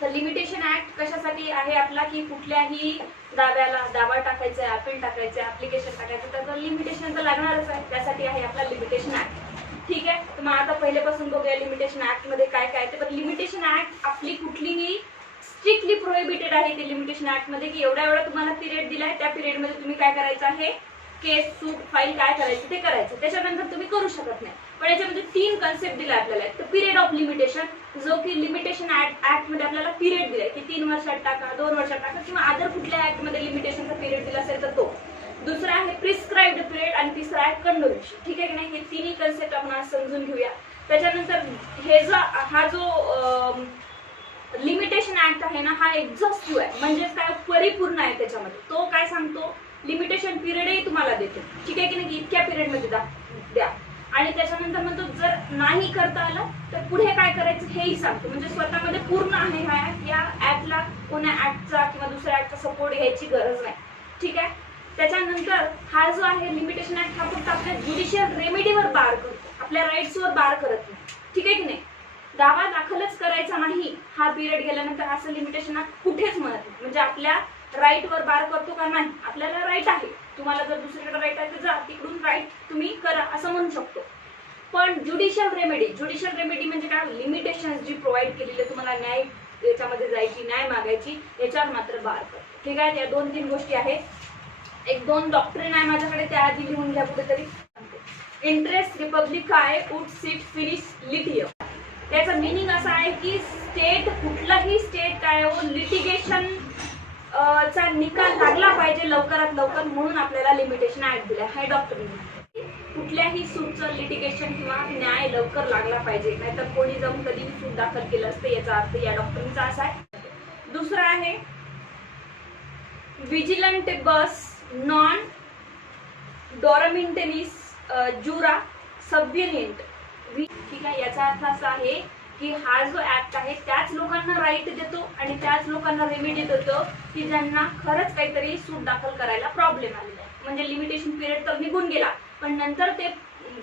तर limitation act कशासाठी आहे आपला, की कुठल्याही दाव्याला दावा टाकायचा आहे, अपील टाकायचं आहे, ऍप्लिकेशन टाकायचं, तर लिमिटेशन तर लागणारच आहे. त्यासाठी आहे आपला लिमिटेशन ऍक्ट. ठीक आहे, तर मग आता पहिल्यापासून बघूया लिमिटेशन ऍक्ट मध्ये काय काय ते. पण लिमिटेशन ऍक्ट आपली कुठलीही स्ट्रिक्टली प्रोहिबिटेड आहे ते लिमिटेशन ऍक्ट मध्ये, की एवढा एवढा तुम्हाला पिरियड दिलाय, त्या पिरियड मध्ये तुम्ही काय करायचं आहे, केस सूट फाईल काय करायचं ते करायचं, त्याच्यानंतर तुम्ही करू शकत नाही. पण याच्यामध्ये 3 कन्सेप्ट दिला आपल्याला. तर पिरियड ऑफ लिमिटेशन, जो की लिमिटेशन ऍक्ट मध्ये आपल्याला पिरियड दिलाय की 3 वर्षात टाका, 2 वर्षात टाका, किंवा अदर कुठल्या ऍक्ट मध्ये लिमिटेशनचा पिरियड दिला असेल तर तो. दुसरा आहे प्रिस्क्राइब्ड पिरियड आणि तिसरा आहे कंडोनेशन. ठीक आहे की नाही, हे तिन्ही कन्सेप्ट आपण आज समजून घेऊया. त्याच्यानंतर हा जो लिमिटेशन ऍक्ट आहे ना, हा एक्झॉस्टिव्ह आहे, म्हणजेच काय परिपूर्ण आहे. त्याच्यामध्ये तो काय सांगतो, लिमिटेशन पिरियडही तुम्हाला देतो. ठीक आहे की नाही, इतक्या पिरियड मध्ये द्या. आणि त्याच्यानंतर म्हणतो जर नाही करता आलं तर पुढे काय करायचं हेही सांगतो. म्हणजे स्वतःमध्ये पूर्ण आहे हा ऍक्ट. या ऍक्टला कोणा ऍक्टचा किंवा दुसऱ्या ऍक्टचा सपोर्ट घ्यायची गरज नाही. ठीक आहे. त्याच्यानंतर हा जो आहे लिमिटेशन ऍक्ट, हा फक्त आपल्या ज्युडिशियल रेमेडीवर बार करतो, आपल्या राईट्सवर बार करत नाही. ठीक आहे की नाही, दावा दाखलच करायचा नाही हा पिरियड गेल्यानंतर असं लिमिटेशन ऍक्ट कुठेच म्हणत नाही. म्हणजे आपल्या राईट वर बार करतो का, नाही, आपल्याला राईट आहे, तुम्हाला जर दुसरीकडे राईट आहे तर जा तिकडून राईट तुम्ही करा असं म्हणू शकतो. पण ज्युडिशियल रेमेडी म्हणजे काय, लिमिटेशन जी प्रोव्हाइड केलेली तुम्हाला न्याय याच्यामध्ये जायची, न्याय मागायची, याच्यावर मात्र बार करतो. ठीक आहे, या 2-3 गोष्टी आहेत. 1-2 डॉक्ट्रिन आहे माझ्याकडे, त्या आधी लिहून घ्या कुठेतरी. इंटरेस्ट रिपब्लिकाय उड सीट फिनिश लिटियम. त्याचा मिनिंग असा आहे की स्टेट, कुठलाही स्टेट काय हो, लिटिगेशन चा निकाल लागला पाहिजे लवकरात लवकर, म्हणून आपल्याला लिमिटेशन ऍक्ट दिला. हे डॉक्टरीन, कुठल्याही सूटचं लिटिगेशन किंवा न्याय लवकर लागला पाहिजे, नाहीतर कोणी जाऊन कधी सूट दाखल केलं असतं, याचा अर्थ या डॉक्टरीनचा असा आहे. दुसरा आहे विजिलंट बस नॉन डॉरमिंटेनिस जुरा सबव्हिनियंट. ठीक आहे, याचा अर्थ असा आहे की हा जो ऍक्ट आहे त्याच लोकांना राईट देतो आणि त्याच लोकांना रेमेडी देतो की ज्यांना खरंच काहीतरी सूट दाखल करायला प्रॉब्लेम आलेला आहे. म्हणजे लिमिटेशन पिरियड तर निघून गेला, पण नंतर ते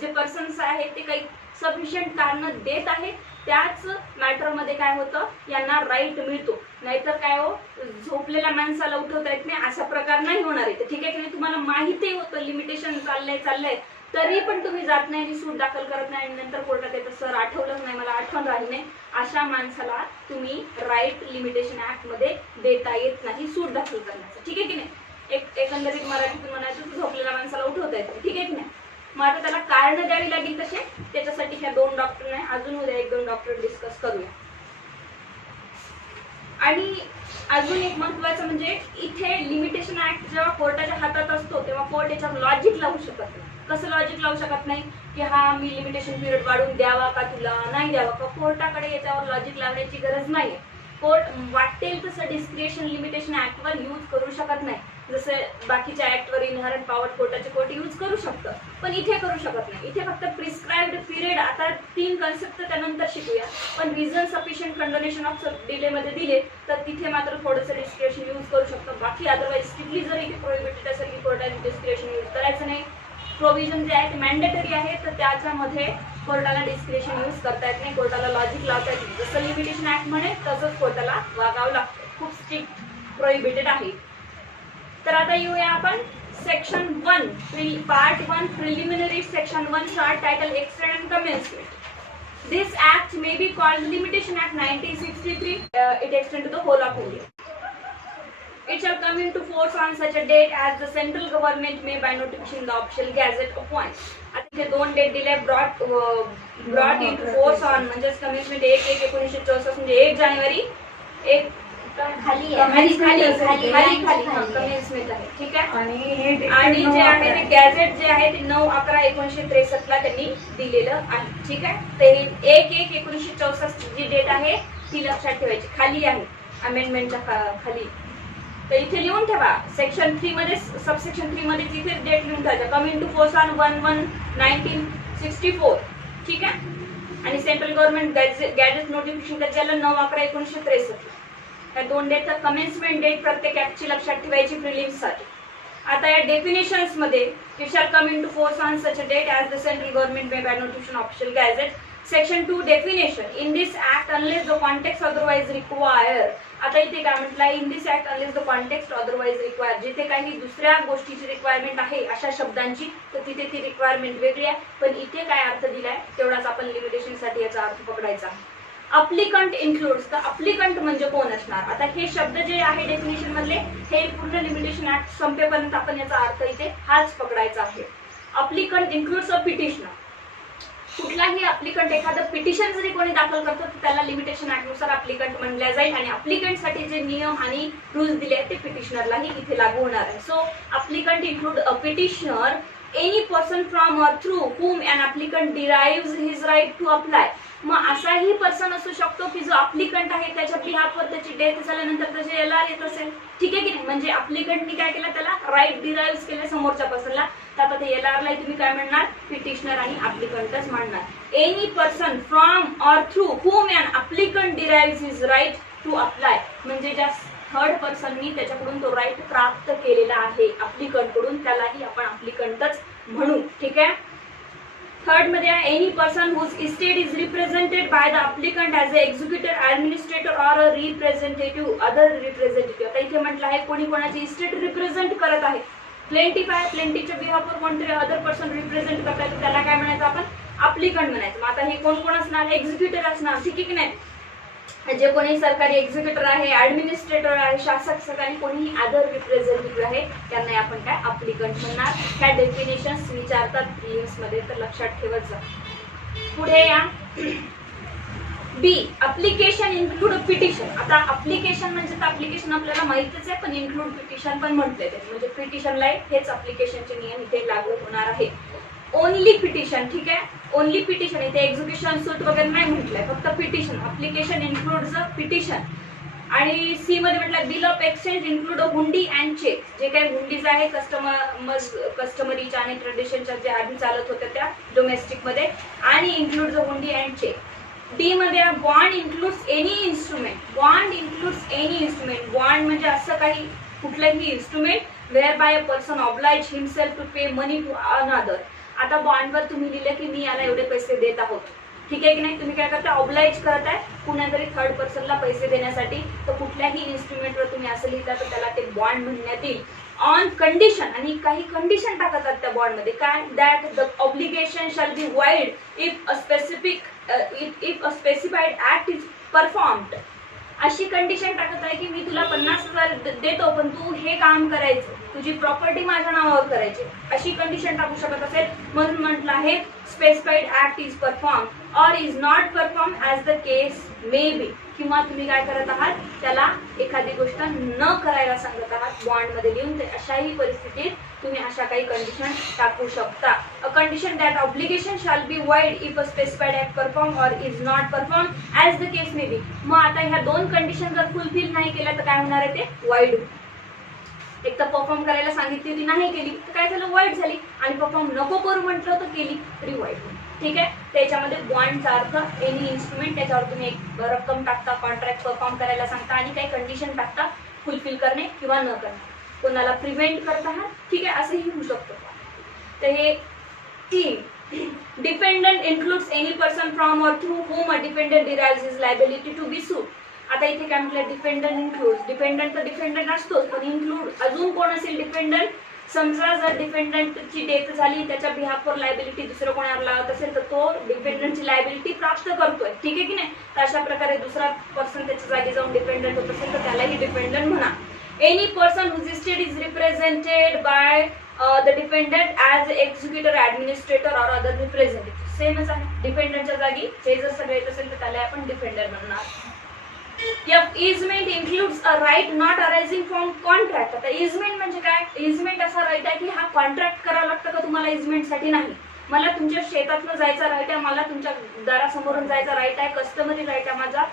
जे पर्सन्स आहेत ते काही सफिशियंट कारण देत आहेत, त्याच मॅटरमध्ये काय होतं, यांना राईट मिळतो. नाहीतर काय हो, झोपलेल्या माणसाला उठवता येत नाही अशा प्रकार नाही होणार आहे. ठीक आहे की तुम्हाला माहिती होतं लिमिटेशन चाललंय तरी पण तुम्ही जात नाही आणि सूट दाखल करत नाही, आणि नंतर कोर्टात येतं सर आठवलंच नाही, मला आठवण राहिली नाही, अशा माणसाला तुम्ही राईट लिमिटेशन ऍक्ट मध्ये देता येत नाही सूट दाखल करण्याचं. ठीक आहे की नाही, एकंदरीत मराठीतून म्हणायचं झोपलेल्या माणसाला उठवता येतं. ठीक आहे की नाही, मग आता त्याला कारण द्यावी लागेल तसे, त्याच्यासाठी ह्या 2 डॉक्टर नाही, अजून उद्या 1-2 डॉक्टर डिस्कस करूया. आणि अजून एक महत्वाचं म्हणजे इथे लिमिटेशन ऍक्ट जेव्हा कोर्टाच्या हातात असतो तेव्हा कोर्ट याच्यावर लॉजिक लावू शकत नाही. कसं लॉजिक लावू शकत नाही की हा मी लिमिटेशन पिरियड वाढवून द्यावा का तुला, नाही द्यावा का, कोर्टाकडे याच्यावर लॉजिक लावण्याची गरज नाही. कोर्ट वाटेल तसं डिस्क्रिएशन लिमिटेशन ऍक्टवर यूज करू शकत नाही. जसं बाकीच्या ऍक्टवर इनहरंट पॉवर कोर्टाचे कोर्ट यूज करू शकतं, पण इथे करू शकत नाही. इथे फक्त प्रिस्क्राइब्ड पिरियड, आता 3 कन्सेप्ट त्यानंतर शिकूया, पण reason sufficient condonation of delay मध्ये दिले तर तिथे मात्र थोडंसं डिस्क्रिएशन यूज करू शकतो. बाकी अदरवाईज स्ट्रिक्टली जर इथे प्रोहिबिटेड असेल की कोर्टाने डिस्क्रिएशन यूज करायचं नाही, प्रोव्हिजन जे आहे ते मॅन्डेटरी आहे, तर त्याच्यामध्ये कोर्टाला डिस्क्रिएशन यूज करता येत नाही, कोर्टाला लॉजिक लावता येत नाही. जसं लिमिटेशन ऍक्ट म्हणे तसंच कोर्टाला वागावं लागतं, खूप स्ट्रिक्ट प्रोहिबिटेड आहे. तर आता येऊया आपण section 1 part 1 preliminary. Section 1 short title extend and commencement. This act may be called Limitation Act 1963. It extends to the whole of India. It shall come into force on such a date as the central government may by notification in the official gazette appoint. आता इथे 2 date दिले, brought into force on म्हणजे commitment 1/1/1964 म्हणजे 1 जानेवारी 1 खाली commitment आहे. ठीक आहे, आणि जे आहे ते गॅझेट जे आहे ते 9/11/1963 ला त्यांनी दिलेलं आहे. ठीक आहे, ते 1/1/1964 जी डेट आहे ती लक्षात ठेवायची, खाली आहे अमेंडमेंटच्या खाली. तर इथे लिहून ठेवा सेक्शन 3 मध्ये, सबसेक्शन 3 मध्ये इथे डेट लिहून ठेवायचं, कमिंग टू फोर्स ऑन 1/1/1964. ठीक आहे, आणि सेंट्रल गव्हर्नमेंट गॅजेट नोटिफिकेशन कधी झालं 9/11/1963. या 2 डेटचा कमेन्समेंट डेट प्रत्येक ऍक्टची लक्षात ठेवायची प्रिलिम्स साठी. आता या डेफिनेशन्स मध्ये it shall come into force on such a date as the central government may by notification official gazette section 2 definition in this act unless the context otherwise require. आता इथे काय म्हटलंय, in this act unless the context otherwise require, जिथे काही दुसऱ्या गोष्टीची requirement आहे अशा शब्दांची तर तिथे ती रिक्वायरमेंट वेगळी आहे. पण इथे काय अर्थ दिलाय तेवढाच आपण लिमिटेशन साठी याचा अर्थ पकडायचा. अप्लिकंट इन्क्लुड्स, तर अप्लिकंट म्हणजे कोण असणार. आता हे शब्द जे आहे डेफिनेशन मधले हे पूर्ण लिमिटेशन ऍक्ट संपेपर्यंत आपण याचा अर्थ इथे हाच पकडायचा आहे. अप्लिकंट इन्क्लुड्स अ पिटिशनर. कुठलाही अप्लिकंट एखादं पिटिशन जरी कोणी दाखल करतो तर त्याला लिमिटेशन ऍक्ट नुसार अप्लिकंट म्हणल्या जाईल आणि अप्लिकंट साठी जे नियम आणि रूल्स दिले ते पिटिशनरलाही इथे लागू होणार आहे. So applicant include a petitioner any person from और through whom an applicant derives his right to apply. मग असाही पर्सन असू शकतो की जो अप्लिकंट आहे त्याच्या बिहाफवर त्याची डेथ झाल्यानंतर त्याचे LR येत असेल. ठीक आहे की नाही, म्हणजे अप्लिकंटनी काय केलं त्याला राईट डिराइव्ह केले समोरच्या पर्सनला. तर आता ते LR ला तुम्ही काय म्हणणार, पिटिशनर आणि अप्लिकंटच म्हणणार. एनी पर्सन फ्रॉम और through whom an applicant derives his right to apply, म्हणजे ज्या थर्ड पर्सननी त्याच्याकडून तो राईट प्राप्त केलेला आहे अप्लिकंट कडून त्यालाही आपण अप्लिकंटच म्हणू. ठीक आहे. थर्ड मध्ये any person whose estate is represented by the applicant as a executive administrator or a representative other representative. आता इथे म्हटलं आहे कोणी कोणाची इस्टेट रिप्रेझेंट करत आहे. प्लेंटिफ आहे, प्लेंटिफच्या बिहाफवर कोणतरी अदर पर्सन रिप्रेझेंट करताय त्याला काय म्हणायचं आपण, अप्लिकंट म्हणायचं. मग आता हे कोण कोण असणार, एक्झिक्युटिव्ह असणार. ठीक आहे की नाही, जे कोणी सरकारी एक्झिक्युटिव्ह आहे, ऍडमिनिस्ट्रेटर आहे, शासक आणि कोणीही अदर रिप्रेझेंटेटिव्ह आहे त्यांना आपण काय अप्लिकंट म्हणणार. ह्या डेफिनेशन्स विचारतात प्रिलिम्स मध्ये तर लक्षात ठेवत जा. पुढे या बी, अप्लिकेशन इन्क्लूड पिटिशन. आता अप्लिकेशन म्हणजे तर अप्लिकेशन आपल्याला माहितीच आहे, पण इन्क्लूड पिटिशन पण म्हटले ते, म्हणजे पिटिशनला हेच अप्लिकेशनचे नियम इथे लागू होणार आहे. Only petition. ठीक आहे, ओनली पिटिशन, इथे एक्झिक्युशन सूट वगैरे नाही म्हटलंय, फक्त petition. Application includes a petition. आणि सी मध्ये म्हटलं bill of exchange include a hundi and check. जे काही हुंडीज आहे कस्टमरीच्या आणि ट्रेडिशनच्या जे आधी चालत होत्या त्या डोमेस्टिक मध्ये, आणि includes a hundi and cheque. D मध्ये bond includes any instrument. Bond includes any instrument. Bond म्हणजे असं काही कुठलंही instrument where by a person oblige himself to pay money to another. आता बॉन्डवर तुम्ही लिहिले की मी याला एवढे पैसे देत आहोत. ठीक आहे की नाही, तुम्ही काय करता, ऑब्लाइज करत आहे कुणातरी थर्ड पर्सनला पैसे देण्यासाठी. तर कुठल्याही इन्स्ट्रुमेंटवर तुम्ही असं लिहिता तर त्याला ते बॉन्ड म्हणण्यात येईल. ऑन कंडिशन, आणि काही कंडिशन टाकतात त्या बॉन्ड मध्ये, काय, that the obligation shall be void if a specified act is performed. अशी कंडिशन टाकत आहे की मी तुला 50,000 देतो पण तू हे काम करायचं, तुझी प्रॉपर्टी माझ्या नावावर करायची, अशी कंडिशन टाकू शकत असेल. म्हणून म्हटलं आहे specified act is perform or is not perform as the case may बी. किंवा तुम्ही काय करत आहात, त्याला एखादी गोष्ट न करायला सांगत आहात बॉन्ड मध्ये लिहून. तर अशाही परिस्थितीत तुम्ही अशा काही कंडिशन टाकू शकता. A condition that obligation shall be void if a specified act perform or is not perform as the case may be. मग आता ह्या दोन कंडिशन जर फुलफिल नाही केल्या तर काय होणार आहे, ते वाईड. एक तर परफॉर्म करायला सांगितली होती नाही केली तर काय झालं, वाईड झाली. आणि परफॉर्म नको करू म्हटलं तर केली तरी वाईड. ठीक आहे, त्याच्यामध्ये बॉन्डचा अर्थ एनी इन्स्ट्रुमेंट, त्याच्यावर तुम्ही एक रक्कम टाकता, कॉन्ट्रॅक्ट परफॉर्म करायला सांगता आणि काही कंडिशन टाकता फुलफिल करणे किंवा न करणे, कोणाला प्रिव्हेंट करत आहात. ठीक आहे, असंही होऊ शकतं. तर हे तीन, dependent includes any person from और through whom a dependent derives his liability to be sued. आता इथे काय म्हटलं, डिपेंडंट इन्क्लूड. डिपेंडंट तर डिपेंडंट असतोच, पण इन्क्लूड अजून कोण असेल डिपेंडंट. समजा जर डिपेंडंटची डेथ झाली, त्याच्या बिहाफवर लायबिलिटी दुसरं कोणाला लागत असेल तर तो डिपेंडंटची लायबिलिटी प्राप्त करतोय. ठीक आहे की नाही, तर अशा प्रकारे दुसरा पर्सन त्याच्या जागी जाऊन डिपेंडंट होत असेल तर त्यालाही डिपेंडंट म्हणा. Any person whose estate is represented by the dependent as executive administrator or other representative. सेमच आहे, डिपेंडंटच्या जागी हे जर सगळं येत असेल तर त्याला आपण डिपेंडंट म्हणणार. Easement includes a right not arising from contract. आता इजमेंट म्हणजे काय, इजमेंट असा राईट आहे की हा कॉन्ट्रॅक्ट करावं लागतं का तुम्हाला इजमेंटसाठी नाही. मला तुमच्या शेतातनं जायचा राईट आहे, मला तुमच्या दारासमोरून जायचा राईट आहे, कस्टमरी राईट आहे माझा,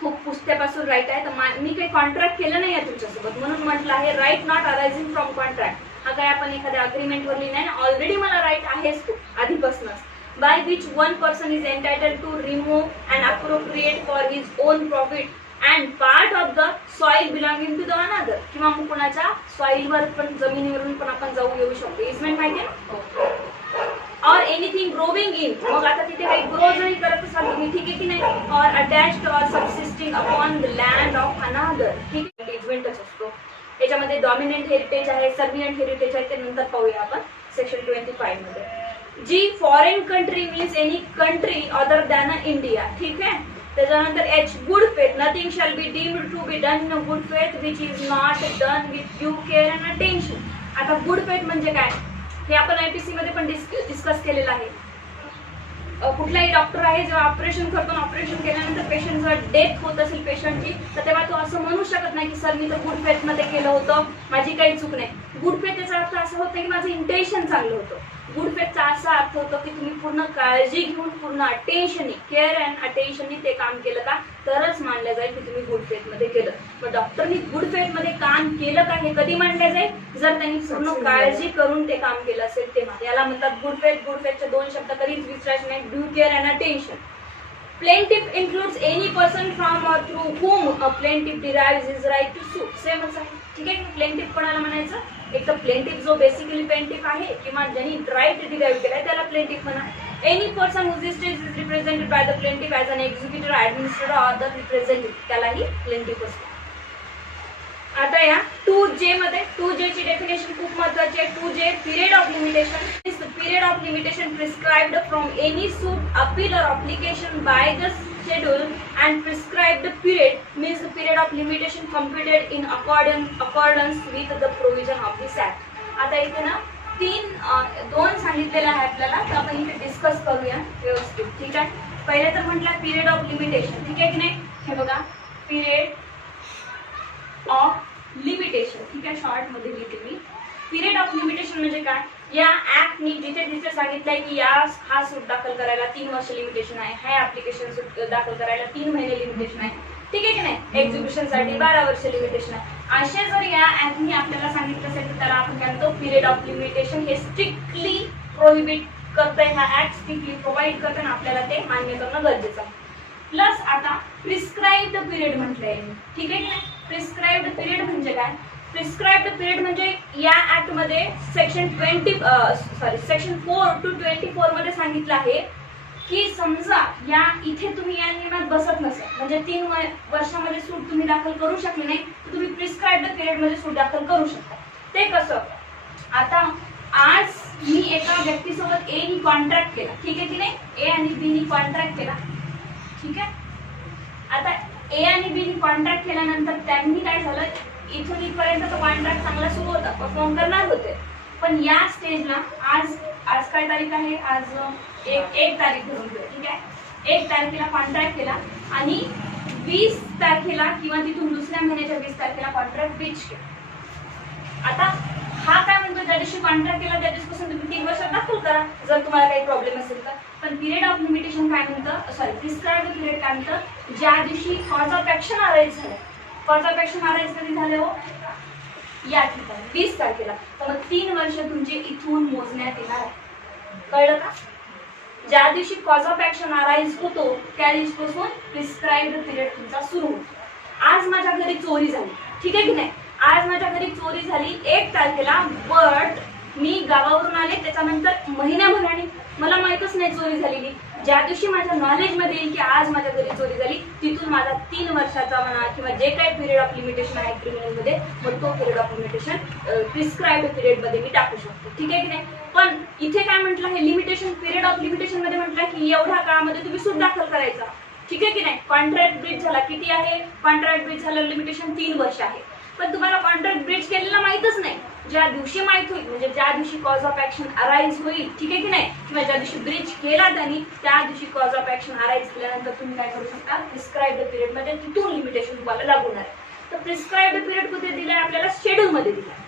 खूप पुस्तकापासून राईट आहे. तर मी काही कॉन्ट्रॅक्ट केलं नाही आहे तुमच्यासोबत, म्हणून म्हटलं आहे right not arising from contract. हा काय आपण एखाद्या अग्रीमेंटवर लिहिलं नाही, ऑलरेडी मला राईट आहेच तो आधीपासूनच. by which one person is entitled to remove and appropriate for his own profit and part of the soil belonging to the another. किंवा मग कोणाच्या सॉइलवर पण, जमिनीवरून पण आपण जाऊ येऊ शकतो. इजमेंट माहिती आहे. और एनिथिंग ग्रोविंग इन, मग आता तिथे काही ग्रोजही करत असाल तुम्ही, ठीक आहे की नाही, और अटॅच्ड और subsisting upon the land of another, ठीक आहे, एंगेजमेंटच असतो. याच्यामध्ये डॉमिनंट हेरिटेज आहे, सर्व्हियंट हेरिटेज आहे, ते नंतर पाहूया आपण सेक्शन 25 मध्ये. G foreign country means any country other than India, ठीक आहे. त्याच्यानंतर H good faith, nothing shall be deemed to be done in good faith which is not done with due care and attention. आता good faith म्हणजे काय हे आपण IPC मध्ये पण डिस्कस केलेलं आहे. कुठलाही डॉक्टर आहे जेव्हा ऑपरेशन करतो, ऑपरेशन केल्यानंतर पेशंट जर डेथ होत असेल पेशंटची, तर तेव्हा तो असं म्हणू शकत नाही की सर मी तर गुड फेथ मध्ये केलं होतं, माझी काही चूक नाही. गुड फेथ याचा अर्थ असा होतं की माझं इंटेन्शन चांगलं होतं. गुड फेथचा असा अर्थ होतो की तुम्ही पूर्ण काळजी घेऊन, पूर्ण अटेन्शननी, केअर अँड अटेन्शननी ते काम केलं का, तरच मानलं जाईल की तुम्ही गुड फेथ मध्ये केलं. मग डॉक्टरनी गुड फेथ मध्ये काम केलं का हे कधी मानलं जाईल, जर त्यांनी पूर्ण काळजी करून ते काम केलं असेल तेव्हा. याला म्हणतात गुड फेथ. गुड फेथचे दोन शब्द कधीच विसरायचे नाही, due care and attention. Plaintiff includes any person from और through whom a plaintiff derives his right to sue. सेमच आहे, ठीक आहे. प्लेंटिफ कोणाला म्हणायचं, एक तर प्लेंटिफ जो बेसिकली प्लेंटिफ आहे किंवा ज्यांनी राईट डिराईव्ह केलाय त्याला प्लेंटिफ म्हणा. Any person whose estate is represented by the plaintiff as an executive, administrator or the representative, त्यालाही प्लेंटिफ असतो. आता या 2J मध्ये 2J ची डेफिनेशन खूप महत्त्वाची आहे. 2J period of limitation is the period of limitation prescribed from any suit, appeal और application by the schedule, and prescribed period means the period of limitation computed in accordance with the provision of this act. आता इथे ना दोन सांगितलेले आहे आपल्याला, तर आपण इथे डिस्कस करूया व्यवस्थित, ठीक आहे. पहिले तर म्हटलं पिरियड ऑफ लिमिटेशन, ठीक आहे की नाही. हे बघा पिरियड ऑफ लिमिटेशन, ठीक आहे, शॉर्ट मध्ये लिहिते मी. पिरियड ऑफ लिमिटेशन म्हणजे काय, या ऍक्टनी जिथे जिथे सांगितलंय की या हा सूट दाखल करायला 3 वर्ष लिमिटेशन आहे, हा ऍप्लिकेशन सूट दाखल करायला 3 महिने लिमिटेशन आहे, ठीक आहे की नाही. एक्झिक्युशन साठी 12 वर्ष लिमिटेशन आहे. असे जर या ऍक्टनी आपल्याला सांगितलं असेल तर त्याला आपण काय म्हणतो, पिरियड ऑफ लिमिटेशन. हे स्ट्रिक्टली प्रोहिबिट करतंय, हा ऍक्ट स्ट्रिक्टली प्रोव्हाइड करताना आपल्याला ते मान्य करणं गरजेचं आहे. प्लस आता प्रिस्क्राइब्ड पिरियड म्हटलंय, ठीक आहे की नाही. प्रिस्क्राइब्ड पिरियड म्हणजे काय, प्रिस्क्राइब्ड पिरियड म्हणजे या ऍक्ट मध्ये सेक्शन 4 to 24 मध्ये सांगितलं आहे की समजा या इथे तुम्ही या नियमात बसत नसेल, म्हणजे 3 वर्षामध्ये सूट तुम्ही दाखल करू शकले नाही, तर तुम्ही प्रिस्क्राइब्ड पिरियड मध्ये सूट दाखल करू शकता. ते कसं, आता आज मी एका व्यक्तीसोबत ए नी कॉन्ट्रॅक्ट केला, ठीक आहे की नाही. ए आणि बी नी कॉन्ट्रॅक्ट केला, ठीक आहे. आता ए आणि बी नी कॉन्ट्रॅक्ट केल्यानंतर त्यांनी काय झालं, इथून इथपर्यंत तो कॉन्ट्रॅक्ट चांगला सुरू होता, परफॉर्म करणार होते. पण या स्टेजला आज काय तारीख आहे, आज 1 तारीख धरून घेऊ, ठीक आहे. 1 तारखेला कॉन्ट्रॅक्ट केला आणि 20 तारखेला किंवा तिथून दुसऱ्या महिन्याच्या 20 तारखेला कॉन्ट्रॅक्ट ब्रीच केला. आता हा काय म्हणतो, ज्या दिवशी कॉन्ट्रॅक्ट केला त्या दिवशीपासून तुम्ही 3 वर्षात दाखल करा जर तुम्हाला काही प्रॉब्लेम असेल तर. पण पिरियड ऑफ लिमिटेशन काय म्हणतं, सॉरी प्रिस्क्राइब्ड पिरियड काय म्हणतं, ज्या दिवशी कॉज ऑफ ऍक्शन अराईज झालं. कॉज ऑफ ऍक्शन अराईज कधी झाले हो, या ठिकाणी 20 तारखेला. तर मग 3 वर्ष तुमचे इथून मोजण्यात येणार आहे, कळलं का. ज्या दिवशी कॉज ऑफ ऍक्शन अराईज होतो त्या दिवशीपासून प्रिस्क्राइब्ड पिरियड तुमचा सुरू होतो. आज माझ्या घरी चोरी झाली, ठीक आहे की नाही. आज माझ्या घरी चोरी झाली 1 तारखेला, बट मी गावावरून आले त्याच्यानंतर महिन्याभराने मला माहीतच नाही चोरी झालेली. ज्या दिवशी माझ्या नॉलेजमध्ये येईल की आज माझ्या घरी चोरी झाली, तिथून माझा 3 वर्षाचा म्हणा किंवा जे काही पिरियड ऑफ लिमिटेशन आहे क्रिमिनलमध्ये, मग तो period of limitation prescribed period मध्ये मी टाकू शकतो, ठीक आहे की नाही. पण इथे काय म्हटलं, हे लिमिटेशन पिरियड ऑफ लिमिटेशन मध्ये म्हटलं की एवढ्या काळामध्ये तुम्ही सूट दाखल करायचा, ठीक आहे की नाही. कॉन्ट्रॅक्ट ब्रीच झाला, किती आहे कॉन्ट्रॅक्ट ब्रीच झालं, लिमिटेशन 3 वर्ष आहे. पण तुम्हाला कॉन्ट्रॅक्ट ब्रीच केलेला माहितच नाही. ज्या दिवशी माहित होईल, म्हणजे ज्या दिवशी कॉज ऑफ ऍक्शन अराईज होईल, ठीक आहे की नाही, किंवा ज्या दिवशी ब्रीच केला त्यांनी, त्या दिवशी कॉज ऑफ ऍक्शन अराईज केल्यानंतर तुम्ही काय करू शकता, प्रिस्क्राइब्ड पिरियड मध्ये तिथून लिमिटेशन तुम्हाला लागू होणार आहे. तर प्रिस्क्राइब्ड पिरियड कुठे दिलाय आपल्याला, शेड्यूल मध्ये दिलाय.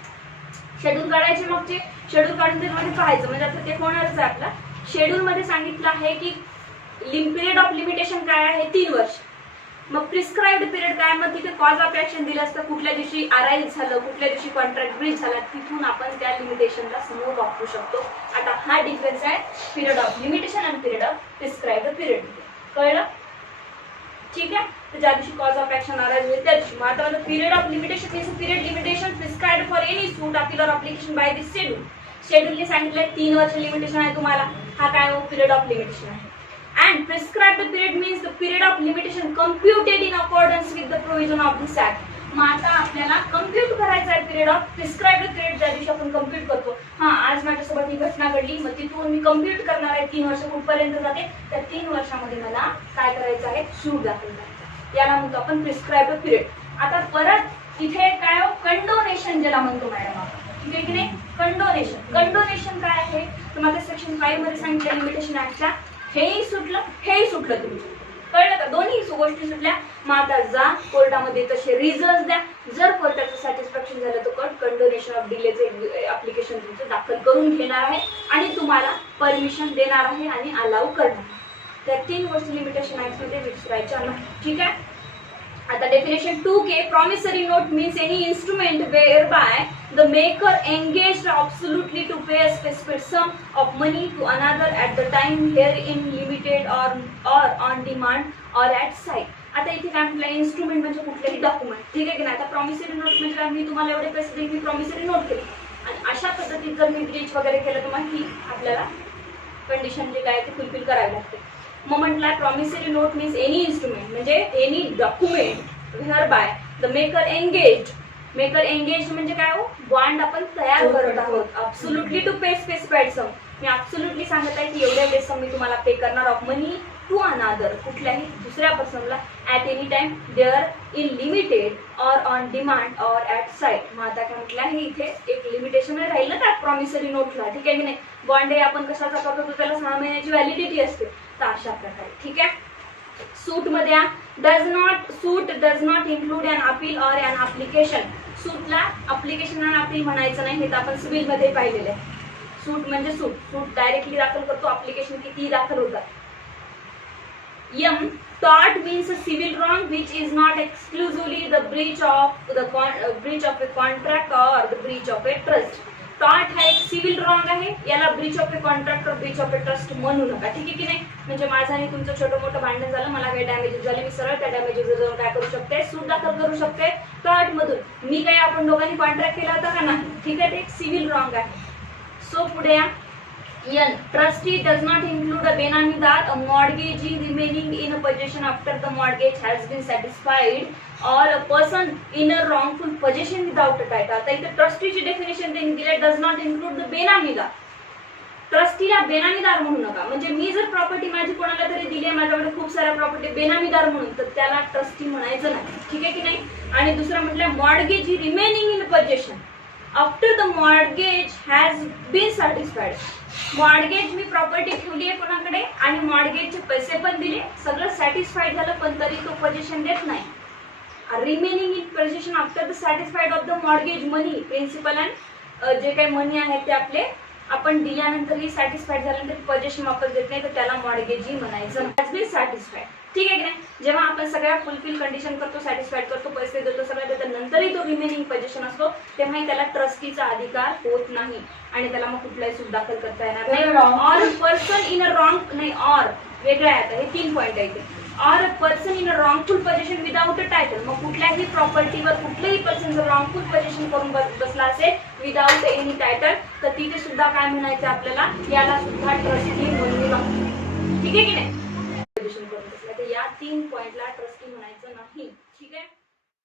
शेड्यूल काढायचे, मग ते शेड्यूल काढून त्यामध्ये पाहायचं, म्हणजे आता ते होणारच आहे आपला. शेड्यूल मध्ये सांगितलं आहे की पिरियड ऑफ लिमिटेशन काय आहे, 3 वर्ष. मग प्रिस्क्राइब्ड पिरियड काय, मग तिथे कॉज ऑफ ऍक्शन दिलं असतं, कुठल्या दिवशी अराईज झालं, कुठल्या दिवशी कॉन्ट्रॅक्ट ब्रीच झाला, तिथून आपण त्या लिमिटेशनला समोर वापरू शकतो. आता हा डिफरन्स आहे पिरियड ऑफ लिमिटेशन आणि पिरियड ऑफ प्रिस्क्राइब्ड पिरियड, कळलं, ठीक आहे. तर ज्या दिवशी कॉज ऑफ ऍक्शन अराईज होईल त्या दिवशी. मग आता period of limitation is period limitation prescribed for any suit appeal और अप्लिकेशन बाय दिस शेड्यूल. शेड्यूलने सांगितलंय 3 वर्ष लिमिटेशन आहे तुम्हाला. हा काय पिरियड ऑफ लिमिटेशन आहे. And prescribed period means the period of limitation computed in accordance with the provision of this act. मग आता आपल्याला कम्प्युट करायचा आहे पिरियड ऑफ प्रिस्क्राइब्ड पिरियड, ज्या दिवशी आपण कम्प्युट करतो. हा आज माझ्यासोबत ही घटना घडली, मग तिथून मी कम्प्युट करणार आहे 3 वर्ष कुठपर्यंत जाते, त्या 3 वर्षामध्ये मला काय करायचं आहे, सूट दाखल करायचं. याला म्हणतो आपण प्रिस्क्राइब्ड पिरियड. आता परत इथे काय कंडोनेशन ज्याला म्हणतो मॅडम आपण, ठीक आहे की नाही. कंडोनेशन काय आहे तर माझ्या सेक्शन 5 मध्ये सांगितलं लिमिटेशन ऍक्टच्या, हेही सुटलं तुमचं, कळलं का. दोन्ही गोष्टी सुटल्या. मग आता जा कोर्टामध्ये तसे रिझल्ट द्या. जर कोर्टाचं सॅटिस्फॅक्शन झालं तर कोर्ट कंडोनेशन ऑफ डिलेचे ऍप्लिकेशन तुमचं दाखल करून घेणार आहे आणि तुम्हाला परमिशन देणार आहे आणि अलाउ करणार. त्या 3 गोष्टी लिमिटेशन ऍक्ट मध्ये मिक्स करायच्या नाही, ठीक आहे. आता definition 2K, promissory note means any instrument whereby the maker engaged absolutely to pay a specified sum of money to another at the time herein limited or on demand or at sight. आता इथे काय म्हटलं, instrument म्हणजे कुठलेही document, ठीक आहे की नाही. आता प्रॉमिसरी नोट म्हणजे काय, मी तुम्हाला एवढे पैसे देईन, मी प्रॉमिसरी नोट केली आणि अशा पद्धतीत जर मी ब्रीच वगैरे केलं तर मग ही आपल्याला कंडिशन जे काय ते फुलफिल करावी लागते. मग म्हटलं promissory note means any instrument म्हणजे एनी डॉक्युमेंट व्हेअर बाय द मेकर एंगेज म्हणजे काय हो, बॉन्ड आपण तयार करत आहोत. Absolutely to pay specified sum, मी अब्सोल्युटली सांगत आहे की एवढे सम मी तुम्हाला पे करणार ऑफ मनी टू अनादर, कुठल्याही दुसऱ्या पर्सनला, at any time, therein limited or on demand or at sight. मग आता काय म्हटलं हे इथे एक लिमिटेशन राहिलं का प्रॉमिसरी नोटला, ठीक आहे की नाही. बॉन्ड हे आपण कशाचा करतो तर त्याला 6 महिन्याची व्हॅलिडिटी असते, तर अशा प्रकारे, ठीक आहे. सूट मध्ये suit does not include an appeal or an application. सूटला अप्लिकेशन आणि अपील म्हणायचं नाही, हे तर आपण सिव्हिल मध्ये पाहिलेलं आहे. सूट म्हणजे सूट डायरेक्टली दाखल करतो, अप्लिकेशन किती दाखल होतात. Tort means a civil wrong which is not exclusively the breach of a contract or the breach of a trust. Tort हा एक सिव्हिल रॉंग आहे, याला ब्रीच ऑफ ए कॉन्ट्रॅक्ट और ब्रीच ऑफ ए ट्रस्ट म्हणू नका, ठीक आहे की नाही. म्हणजे माझं आणि तुमचं छोटं मोठं भांडण झालं, मला काही डॅमेजेस झाले, मी सरळ त्या डॅमेजेस जाऊन काय करू शकते, सूट दाखल करू शकते टॉर्ट मधून. मी काही आपण दोघांनी कॉन्ट्रॅक्ट केला होता का नाही, ठीक आहे, ते एक सिव्हिल रॉंग आहे. सो पुढे या N. Trustee does not include a benamidar, a mortgagee remaining in a possession after the mortgage has been satisfied, or a person in a wrongful possession without a title. आता इथे ट्रस्टीची definition त्यांनी दिली, does not include the benamidar. ट्रस्टीला बेनामीदार म्हणू नका. म्हणजे मी जर property माझी कोणाला तरी दिली आहे, माझ्याकडे खूप साऱ्या प्रॉपर्टी, बेनामीदार म्हणून, तर त्याला ट्रस्टी म्हणायचं नाही, ठीक आहे की नाही. आणि दुसरं म्हटलं mortgagee remaining in possession after the mortgage has been satisfied. Mortgage मी प्रॉपर्टी ठेवली आहे कोणाकडे आणि मॉर्गेजचे पैसे पण दिले, सगळं सॅटिस्फाईड झालं, पण तरी तो पोजेशन देत नाही. Remaining in possession after the satisfied of the mortgage money, principal and जे काही मनी आहे ते आपले आपण दिल्यानंतरही सॅटिस्फाईड झाल्यानंतर पोजेशन वापस देत नाही, तर त्याला मॉर्गेजी म्हणायचं. हॅज बीन सॅटिस्फाईड, ठीक आहे की नाही. जेव्हा आपण सगळ्या फुलफिल कंडिशन करतो, सॅटिस्फाईड करतो, पैसे देतो, सगळं देतो, नंतरही तो रिमेनिंग पोजेशन असतो, तेव्हाही त्याला ट्रस्टीचा अधिकार होत नाही आणि त्याला मग कुठलाही सूट दाखल करता येणार नाही. Or person in a wrong, नाही ऑर वेगळं आहे, आता हे 3 पॉईंट आहे. Or a person in a wrongful possession without a title, मग कुठल्याही प्रॉपर्टीवर कुठलेही पर्सन जर रॉंगफुल पोजेशन करून बसला असेल विदाउट एनी टायटल, तर तिथे सुद्धा काय म्हणायचं आपल्याला, याला सुद्धा ट्रस्टी म्हणू लागतो, ठीक आहे की नाही.